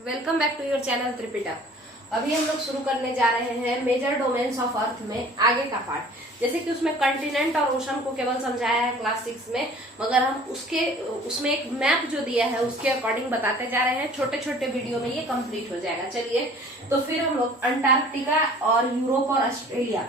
Welcome back to your channel Tripitak. अभी हम लोग शुरू करने जा रहे हैं मेजर डोमेन्स ऑफ अर्थ में आगे का पार्ट। जैसे कि उसमें कंटिनेंट और ओशन को केवल समझाया है क्लास 6 में, मगर हम उसमें एक मैप जो दिया है उसके अकॉर्डिंग बताते जा रहे हैं। छोटे छोटे वीडियो में ये कंप्लीट हो जाएगा। चलिए तो फिर हम लोग अंटार्कटिका और यूरोप और ऑस्ट्रेलिया,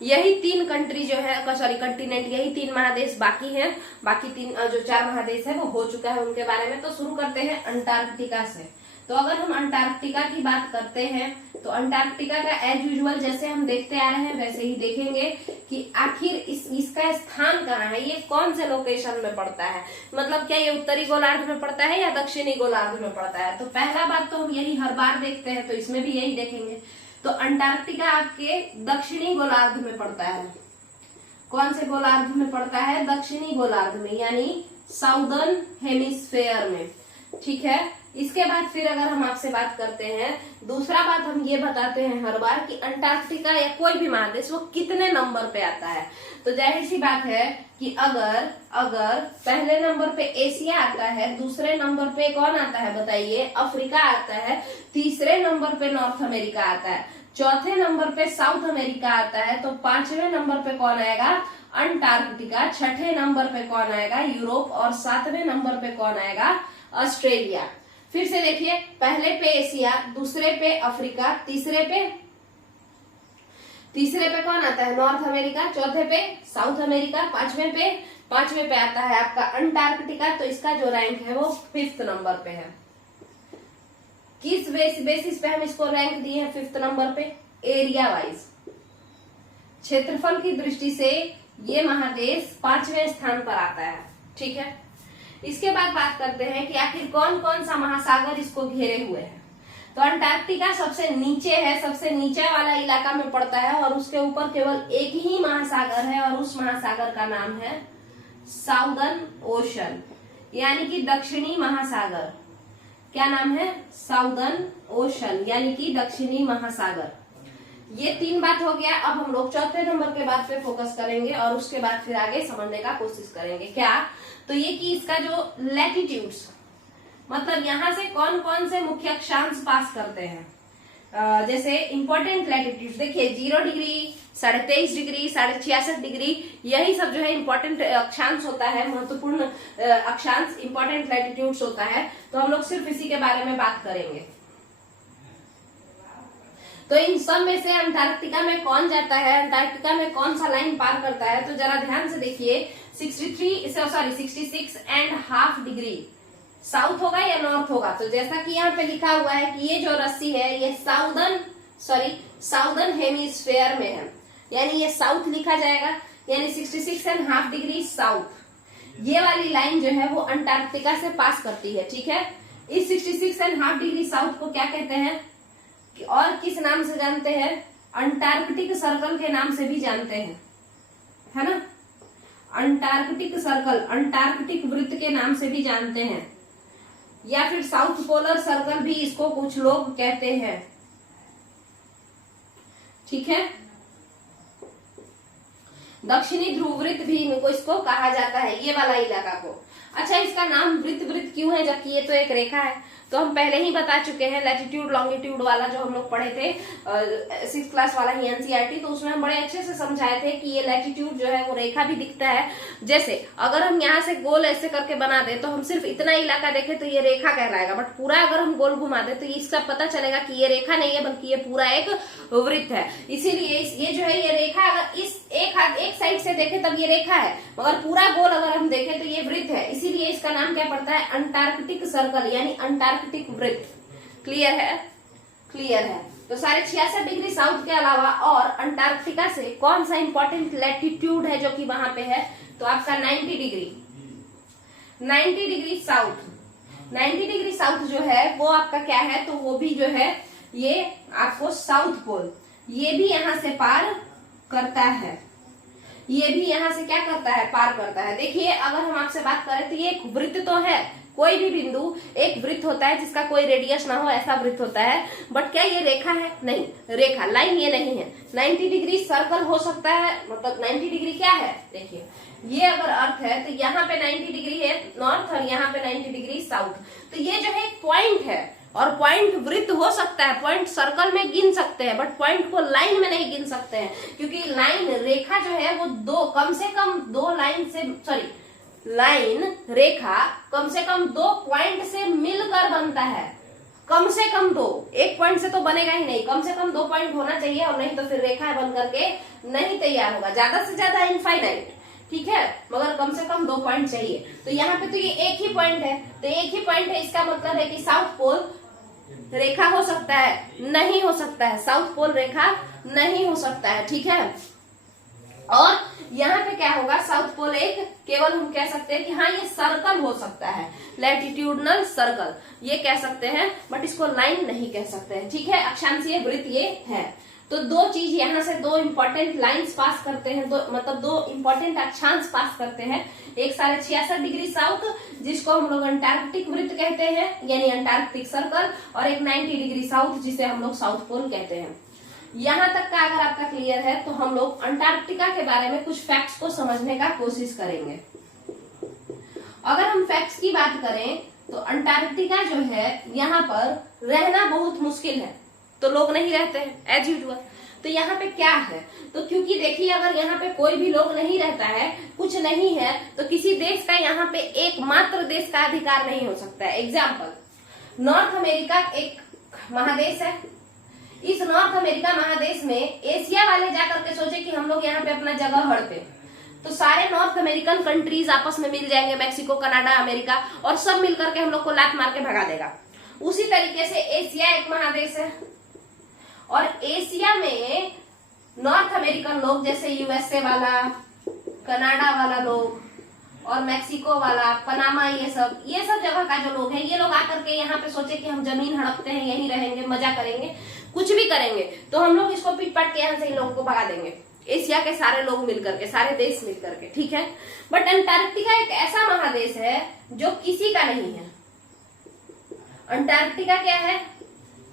यही तीन कंट्री जो है कंटिनेंट, यही तीन महादेश बाकी हैं। बाकी तीन जो 4 महादेश है वो हो चुका है उनके बारे में। तो शुरू करते हैं अंटार्कटिका से। तो अगर हम अंटार्कटिका की बात करते हैं तो अंटार्कटिका का एज यूजुअल जैसे हम देखते आ रहे हैं वैसे ही देखेंगे कि आखिर इसका स्थान कहाँ है, ये कौन से लोकेशन में पड़ता है। मतलब क्या ये उत्तरी गोलार्ध में पड़ता है या दक्षिणी गोलार्ध में पड़ता है। तो पहला बात तो हम यही हर बार देखते हैं, तो इसमें भी यही देखेंगे। तो अंटार्कटिका आपके दक्षिणी गोलार्ध में पड़ता है। कौन से गोलार्ध में पड़ता है? दक्षिणी गोलार्ध में, यानी साउदर्न हेमिस्फेयर में। ठीक है। इसके बाद फिर अगर हम आपसे बात करते हैं, दूसरा बात हम ये बताते हैं हर बार कि अंटार्कटिका या कोई भी महादेश वो कितने नंबर पे आता है। तो जाहिर सी बात है कि अगर पहले नंबर पे एशिया आता है, दूसरे नंबर पे कौन आता है बताइए? अफ्रीका आता है, तीसरे नंबर पे नॉर्थ अमेरिका आता है, चौथे नंबर पे साउथ अमेरिका आता है, तो 5वें नंबर पे कौन आएगा? अंटार्कटिका। छठे नंबर पे कौन आएगा? यूरोप। और 7वें नंबर पे कौन आएगा? ऑस्ट्रेलिया। फिर से देखिए, पहले पे एशिया, दूसरे पे अफ्रीका, तीसरे पे कौन आता है? North America. चौथे पे साउथ अमेरिका। पांचवें पे आता है आपका अंटार्कटिका। तो इसका जो रैंक है वो 5th नंबर पे है। किस बेसिस पे हम इसको रैंक दिए हैं 5th नंबर पे? एरिया वाइज, क्षेत्रफल की दृष्टि से ये महादेश 5वें स्थान पर आता है। ठीक है। इसके बाद बात करते हैं कि आखिर कौन कौन सा महासागर इसको घेरे हुए है। तो अंटार्कटिका सबसे नीचे है, सबसे नीचे वाला इलाका में पड़ता है और उसके ऊपर केवल एक ही महासागर है और उस महासागर का नाम है साउदर्न ओशन, यानी कि दक्षिणी महासागर। क्या नाम है? साउदर्न ओशन, यानी कि दक्षिणी महासागर। ये 3 बात हो गया। अब हम लोग चौथे नंबर के बात पे फोकस करेंगे और उसके बाद फिर आगे समझने का कोशिश करेंगे। क्या? तो ये कि इसका जो लैटिट्यूड्स, मतलब यहाँ से कौन कौन से मुख्य अक्षांश पास करते हैं। जैसे इंपॉर्टेंट लैटिट्यूड्स देखिए, 0 डिग्री, 23.5 डिग्री, 66.5 डिग्री, यही सब जो है इंपॉर्टेंट अक्षांश होता है, महत्वपूर्ण अक्षांश इंपॉर्टेंट लैटिट्यूड्स होता है। तो हम लोग सिर्फ इसी के बारे में बात करेंगे। तो इन सब में से अंटार्कटिका में कौन जाता है, अंटार्कटिका में कौन सा लाइन पार करता है? तो जरा ध्यान से देखिए, 66.5 डिग्री साउथ होगा या नॉर्थ होगा? तो जैसा कि यहाँ पे लिखा हुआ है कि ये जो रस्सी है ये साउदर्न हेमिस्फेयर में है, यानी ये साउथ लिखा जाएगा, यानी 66.5 डिग्री साउथ। ये वाली लाइन जो है वो अंटार्कटिका से पास करती है। ठीक है। इस 66.5 डिग्री साउथ को क्या कहते हैं और किस नाम से जानते हैं? अंटार्कटिक सर्कल के नाम से भी जानते हैं, है ना। अंटार्कटिक सर्कल, अंटार्कटिक वृत्त के नाम से भी जानते हैं, या फिर साउथ पोलर सर्कल भी इसको कुछ लोग कहते हैं। ठीक है। दक्षिणी ध्रुव वृत्त भी इनको इसको कहा जाता है, ये वाला इलाका को। अच्छा, इसका नाम वृत्त क्यों है जबकि ये तो एक रेखा है? तो हम पहले ही बता चुके हैं, लैटिट्यूड लॉन्गिट्यूड वाला जो हम लोग पढ़े थे 6th क्लास वाला ही एनसीईआरटी, तो उसमें हम बड़े अच्छे से समझाए थे कि ये लैटिट्यूड जो है वो रेखा भी दिखता है। जैसे अगर हम यहाँ से गोल ऐसे करके बना दे तो हम सिर्फ इतना इलाका देखें तो ये रेखा कहलाएगा, बट पूरा अगर हम गोल घुमा दे तो इसका पता चलेगा कि ये रेखा नहीं है बल्कि ये पूरा एक वृत्त है। इसीलिए ये जो है ये रेखा, अगर इस एक साइड से देखे तब ये रेखा है, मगर पूरा गोल अगर हम देखें तो ये वृत्त है। इसीलिए इसका नाम क्या पड़ता है? अंटार्कटिक सर्कल, यानी अंटार्कटिक वृत्त। क्लियर है? क्लियर है। तो 66.5 डिग्री साउथ के अलावा और अंटार्कटिका से कौन सा इंपॉर्टेंट लैटिट्यूड है जो कि वहां पे है? तो आपका 90 डिग्री साउथ। 90 डिग्री साउथ जो है वो आपका क्या है? तो वो भी जो है ये आपको साउथ पोल, ये भी यहां से पार करता है। ये भी यहां से क्या करता है? पार करता है। देखिए, अगर हम आपसे बात करें तो ये एक वृत्त तो है, कोई भी बिंदु एक वृत्त होता है जिसका कोई रेडियस ना हो, ऐसा वृत्त होता है। बट क्या ये रेखा है? नहीं, रेखा लाइन ये नहीं है। 90 डिग्री सर्कल हो सकता है, मतलब 90 डिग्री क्या है, देखिए ये अगर अर्थ है तो यहाँ पे 90 डिग्री है नॉर्थ और यहाँ पे 90 डिग्री साउथ। तो ये जो है एक पॉइंट है, और पॉइंट वृत्त हो सकता है, पॉइंट सर्कल में गिन सकते हैं, बट पॉइंट को लाइन में नहीं गिन सकते हैं, क्योंकि लाइन रेखा जो है वो कम से कम दो लाइन से, सॉरी लाइन रेखा कम से कम 2 पॉइंट से मिलकर बनता है। कम से कम 2, एक पॉइंट से तो बनेगा ही नहीं, कम से कम 2 पॉइंट होना चाहिए, और नहीं तो फिर रेखा बन करके नहीं तैयार होगा। ज्यादा से ज्यादा इनफाइनाइट, ठीक है, मगर कम से कम 2 पॉइंट चाहिए। तो यहाँ पे तो ये एक ही पॉइंट है, तो एक ही पॉइंट है, इसका मतलब है कि साउथ पोल रेखा हो सकता है? नहीं हो सकता है, साउथ पोल रेखा नहीं हो सकता है, ठीक है। और यहाँ पे क्या होगा, साउथ पोल एक केवल हम कह सकते हैं कि हाँ ये सर्कल हो सकता है, लैटिट्यूडनल सर्कल ये कह सकते हैं, बट इसको लाइन नहीं कह सकते हैं, ठीक है। अक्षांशीय वृत्त ये है। तो 2 चीज यहाँ से 2 इंपॉर्टेंट लाइंस पास करते हैं, मतलब 2 इंपॉर्टेंट अक्षांश पास करते हैं। एक 66.5 डिग्री साउथ जिसको हम लोग अंटार्कटिक वृत्त कहते हैं, यानी अंटार्कटिक सर्कल, और एक 90 डिग्री साउथ जिसे हम लोग साउथ पोल कहते हैं। यहाँ तक का अगर आपका क्लियर है तो हम लोग अंटार्कटिका के बारे में कुछ फैक्ट्स को समझने का कोशिश करेंगे। अगर हम फैक्ट्स की बात करें तो अंटार्कटिका जो है यहाँ पर रहना बहुत मुश्किल है, तो लोग नहीं रहते हैं एज यूजुअल। तो यहाँ पे क्या है, तो क्योंकि देखिए अगर यहाँ पे कोई भी लोग नहीं रहता है, कुछ नहीं है, तो किसी देश का यहाँ पे एकमात्र देश का अधिकार नहीं हो सकता है। एग्जाम्पल, नॉर्थ अमेरिका एक महादेश है। इस नॉर्थ अमेरिका महादेश में एशिया वाले जाकर के सोचे कि हम लोग यहाँ पे अपना जगह हड़ते, तो सारे नॉर्थ अमेरिकन कंट्रीज आपस में मिल जाएंगे, मैक्सिको, कनाडा, अमेरिका, और सब मिलकर के हम लोग को लात मार के भगा देगा। उसी तरीके से एशिया एक महादेश है, और एशिया में नॉर्थ अमेरिकन लोग जैसे यूएसए वाला, कनाडा वाला लोग और मैक्सिको वाला, पनामा, ये सब जगह का जो लोग हैं, ये लोग आकर के यहाँ पे सोचे कि हम जमीन हड़पते हैं, यहीं रहेंगे, मजा करेंगे, कुछ भी करेंगे, तो हम लोग इसको पीट पाट के यहाँ से इन लोगों को भगा देंगे, एशिया के सारे लोग मिलकर के, सारे देश मिलकर के, ठीक है। बट अंटार्कटिका एक ऐसा महादेश है जो किसी का नहीं है। अंटार्कटिका क्या है,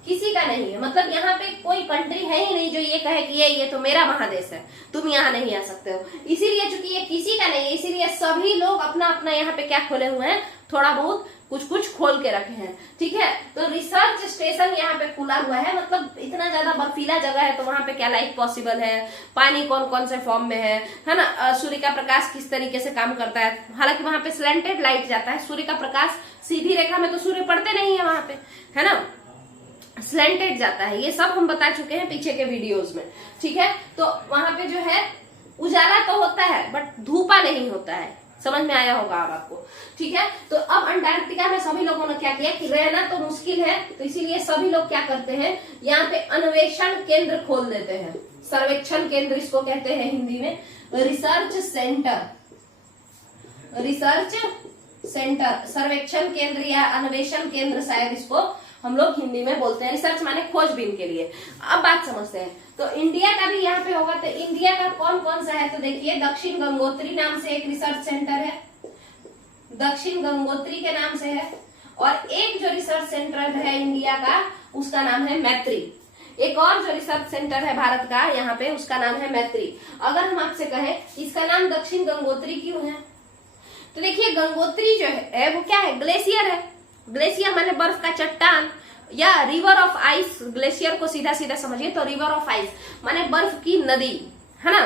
किसी का नहीं है, मतलब यहाँ पे कोई कंट्री है ही नहीं जो ये कहे कि ये तो मेरा महादेश है, तुम यहाँ नहीं आ सकते हो। इसीलिए चूंकि ये किसी का नहीं है, इसीलिए सभी लोग अपना अपना यहाँ पे क्या खोले हुए हैं, थोड़ा बहुत कुछ खोल के रखे हैं, ठीक है। तो रिसर्च स्टेशन यहाँ पे खुला हुआ है, मतलब इतना ज्यादा बर्फीला जगह है, तो वहां पे क्या लाइफ पॉसिबल है, पानी कौन कौन से फॉर्म में है ना, सूर्य का प्रकाश किस तरीके से काम करता है। हालांकि वहां पे स्लैंटेड लाइट जाता है, सूर्य का प्रकाश सीधी रेखा में तो सूर्य पड़ते नहीं है वहां पे, है ना, स्लैंटेड जाता है। ये सब हम बता चुके हैं पीछे के वीडियोस में, ठीक है। तो वहां पे जो है उजाला तो होता है बट धूपा नहीं होता है, समझ में आया होगा अब आपको, ठीक है। तो अब अंटार्कटिका में सभी लोगों ने क्या किया कि रहना तो मुश्किल है, तो इसीलिए सभी लोग क्या करते हैं, यहाँ पे अन्वेषण केंद्र खोल देते हैं। सर्वेक्षण केंद्र इसको कहते हैं हिंदी में, रिसर्च सेंटर, रिसर्च सेंटर, सर्वेक्षण केंद्र या अन्वेषण केंद्र शायद इसको हम लोग हिंदी में बोलते हैं। रिसर्च माने खोजबीन के लिए। अब बात समझते हैं, तो इंडिया का भी यहाँ पे होगा, तो इंडिया का कौन कौन सा है, तो देखिए दक्षिण गंगोत्री नाम से एक रिसर्च सेंटर है, दक्षिण गंगोत्री के नाम से है, और एक जो रिसर्च सेंटर है इंडिया का उसका नाम है मैत्री। एक और जो रिसर्च सेंटर है भारत का यहाँ पे उसका नाम है मैत्री। अगर हम आपसे कहें इसका नाम दक्षिण गंगोत्री क्यों है, तो देखिए गंगोत्री जो है वो क्या है, ग्लेशियर है। ग्लेशियर माने बर्फ का चट्टान, या रिवर ऑफ आइस, ग्लेशियर को सीधा सीधा समझिए तो रिवर ऑफ आइस माने बर्फ की नदी, है ना।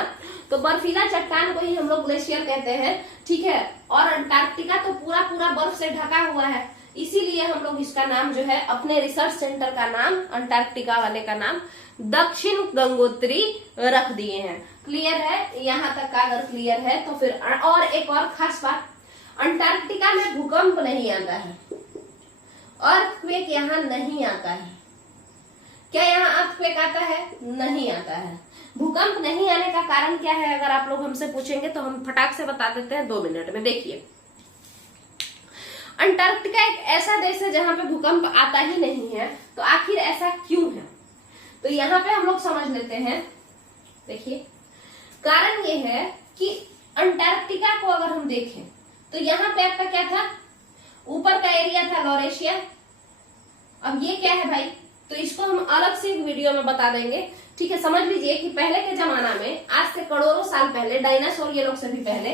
तो बर्फीला चट्टान को ही हम लोग ग्लेशियर कहते हैं, ठीक है। और अंटार्कटिका तो पूरा पूरा बर्फ से ढका हुआ है, इसीलिए हम लोग इसका नाम जो है अपने रिसर्च सेंटर का नाम, अंटार्कटिका वाले का नाम दक्षिण गंगोत्री रख दिए हैं। क्लियर है, यहाँ तक का अगर क्लियर है तो फिर और एक और खास बात, अंटार्कटिका में भूकंप नहीं आता है, अर्थक्वेक यहाँ नहीं आता है। क्या यहाँ अर्थक्वेक आता है, नहीं आता है। भूकंप नहीं आने का कारण क्या है, अगर आप लोग हमसे पूछेंगे तो हम फटाक से बता देते हैं 2 मिनट में। देखिए अंटार्कटिका एक ऐसा देश है जहां पे भूकंप आता ही नहीं है, तो आखिर ऐसा क्यों है, तो यहाँ पे हम लोग समझ लेते हैं। देखिए कारण ये है कि अंटार्कटिका को अगर हम देखें तो यहाँ पे आपका क्या था, ऊपर का एरिया था लॉरेशिया। अब ये क्या है भाई, तो इसको हम अलग से एक वीडियो में बता देंगे, ठीक है। समझ लीजिए कि पहले के जमाना में, आज से करोड़ों साल पहले, डायनासोर ये लोग से भी पहले,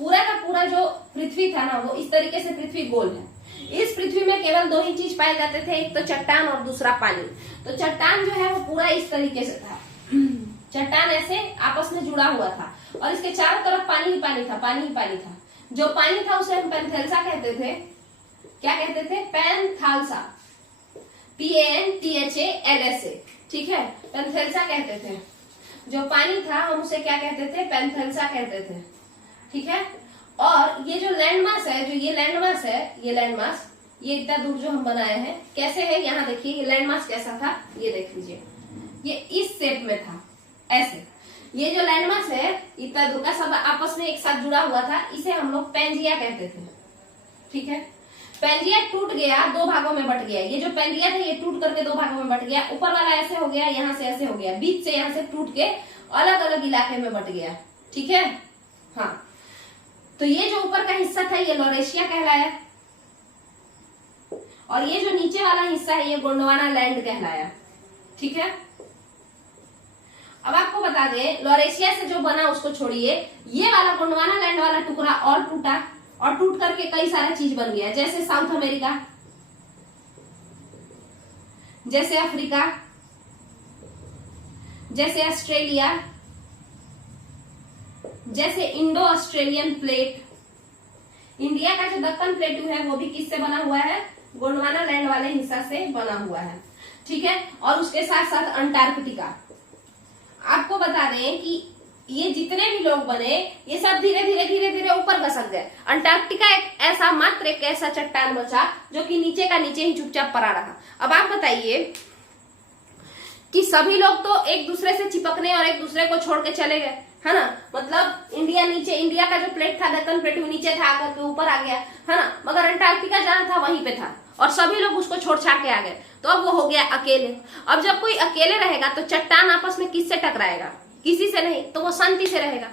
पूरा का पूरा जो पृथ्वी था ना, वो इस तरीके से पृथ्वी गोल है। इस पृथ्वी में केवल दो ही चीज पाए जाते थे, एक तो चट्टान और दूसरा पानी। तो चट्टान जो है वो पूरा इस तरीके से था, चट्टान ऐसे आपस में जुड़ा हुआ था और इसके चारों तरफ पानी ही पानी था, पानी ही पानी था। जो पानी था उसे हम पेंथेल्सा कहते थे। क्या कहते थे? पेंथाल्सा, PANTHALSA, ठीक है, पेंथेल्सा कहते थे। जो पानी था हम उसे क्या कहते थे? पेंथेल्सा कहते थे, ठीक है। और ये जो लैंडमास है, जो ये लैंडमास है, ये लैंडमास, ये इतना दूर जो हम बनाए हैं, कैसे है यहाँ देखिए, ये लैंडमास कैसा था, ये देख लीजिए, ये इस शेप में था, ऐसे। ये जो लैंडमास है इतना दूर का, सब आपस में एक साथ जुड़ा हुआ था, इसे हम लोग पेंजिया कहते थे, ठीक है। पेंजिया टूट गया, दो भागों में बट गया। ये जो पेंजिया था ये टूट करके दो भागों में बट गया। ऊपर वाला ऐसे हो गया, यहाँ से ऐसे हो गया, बीच से यहाँ से टूट के अलग अलग इलाके में बट गया, ठीक है। हाँ, तो ये जो ऊपर का हिस्सा था ये लॉरेशिया कहलाया, और ये जो नीचे वाला हिस्सा है ये गोंडवाना लैंड कहलाया, ठीक है। अब आपको बता दें, लॉरेशिया से जो बना उसको छोड़िए, ये वाला गोंडवाना लैंड वाला टुकड़ा और टूटा, और टूट करके कई सारा चीज बन गया, जैसे साउथ अमेरिका, जैसे अफ्रीका, जैसे ऑस्ट्रेलिया, जैसे इंडो ऑस्ट्रेलियन प्लेट। इंडिया का जो दक्कन प्लेटू है वो भी किससे बना हुआ है? गोंडवाना लैंड वाले हिस्सा से बना हुआ है, ठीक है। और उसके साथ साथ अंटार्कटिका। आपको बता दें कि ये जितने भी लोग बने ये सब धीरे धीरे धीरे धीरे ऊपर खसक गए। अंटार्कटिका एक ऐसा, मात्र एक ऐसा चट्टान बचा जो कि नीचे का नीचे ही चुपचाप पड़ा रहा। अब आप बताइए कि सभी लोग तो एक दूसरे से चिपकने और एक दूसरे को छोड़ के चले गए, है ना। मतलब इंडिया नीचे, इंडिया का जो प्लेट था, दक्कन प्लेट, वो नीचे था, आकर के ऊपर आ गया, है ना। मगर अंटार्कटिका जहां था वहीं पे था और सभी लोग उसको छोड़ छाड़ के आ गए, तो अब वो हो गया अकेले। अब जब कोई अकेले रहेगा तो चट्टान आपस में किससे टकराएगा? किसी से नहीं, तो वो शांति से रहेगा।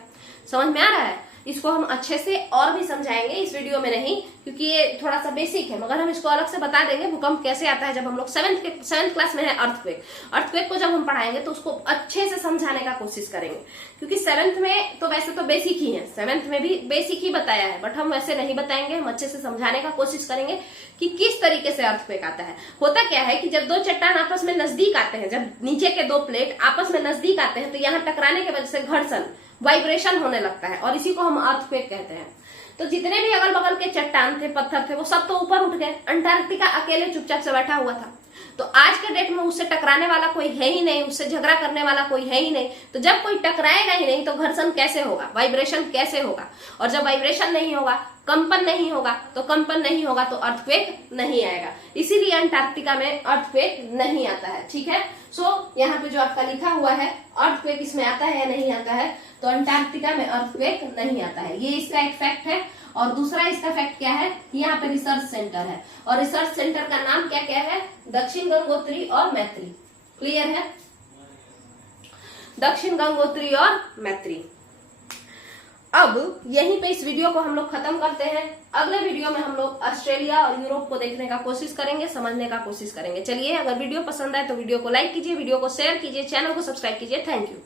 समझ में आ रहा है? इसको हम अच्छे से और भी समझाएंगे, इस वीडियो में नहीं, क्योंकि ये थोड़ा सा बेसिक है, मगर हम इसको अलग से बता देंगे भूकंप कैसे आता है। जब हम लोग सेवेंथ क्लास में है अर्थक्वेक को जब हम पढ़ाएंगे तो उसको अच्छे से समझाने का कोशिश करेंगे, क्योंकि सेवेंथ में तो वैसे तो बेसिक ही है, सेवेंथ में भी बेसिक ही बताया है, बट हम वैसे नहीं बताएंगे, हम अच्छे से समझाने का कोशिश करेंगे कि किस तरीके से अर्थक्वेक आता है। होता क्या है कि जब दो चट्टान आपस में नजदीक आते हैं, जब नीचे के दो प्लेट आपस में नजदीक आते हैं, तो यहाँ टकराने की वजह से घर्षण, वाइब्रेशन होने लगता है, और इसी को हम अर्थक्वेक कहते हैं। तो जितने भी अगल बगल के चट्टान थे, पत्थर थे, वो सब तो ऊपर उठ गए। अंटार्कटिका अकेले चुपचाप से बैठा हुआ था। तो आज के डेट में उससे टकराने वाला कोई है ही नहीं, उससे झगड़ा करने वाला कोई है ही नहीं। तो जब कोई टकराएगा ही नहीं तो घर्षण कैसे होगा, वाइब्रेशन कैसे होगा? और जब वाइब्रेशन नहीं होगा, कंपन नहीं होगा, तो कंपन नहीं होगा तो अर्थक्वेक नहीं आएगा। इसीलिए अंटार्कटिका में अर्थक्वेक नहीं आता है, ठीक है। सो यहाँ पे जो आपका लिखा हुआ है अर्थक्वेक इसमें आता है या नहीं आता है, तो अंटार्कटिका में अर्थक्वेक नहीं आता है। ये इसका एक फैक्ट है। और दूसरा इसका फैक्ट क्या है, यहाँ पे रिसर्च सेंटर है, और रिसर्च सेंटर का नाम क्या क्या है? दक्षिण गंगोत्री और मैत्री। क्लियर है? दक्षिण गंगोत्री और मैत्री। अब यहीं पे इस वीडियो को हम लोग खत्म करते हैं। अगले वीडियो में हम लोग ऑस्ट्रेलिया और यूरोप को देखने का कोशिश करेंगे, समझने का कोशिश करेंगे। चलिए, अगर वीडियो पसंद आए तो वीडियो को लाइक कीजिए, वीडियो को शेयर कीजिए, चैनल को सब्सक्राइब कीजिए। Thank you.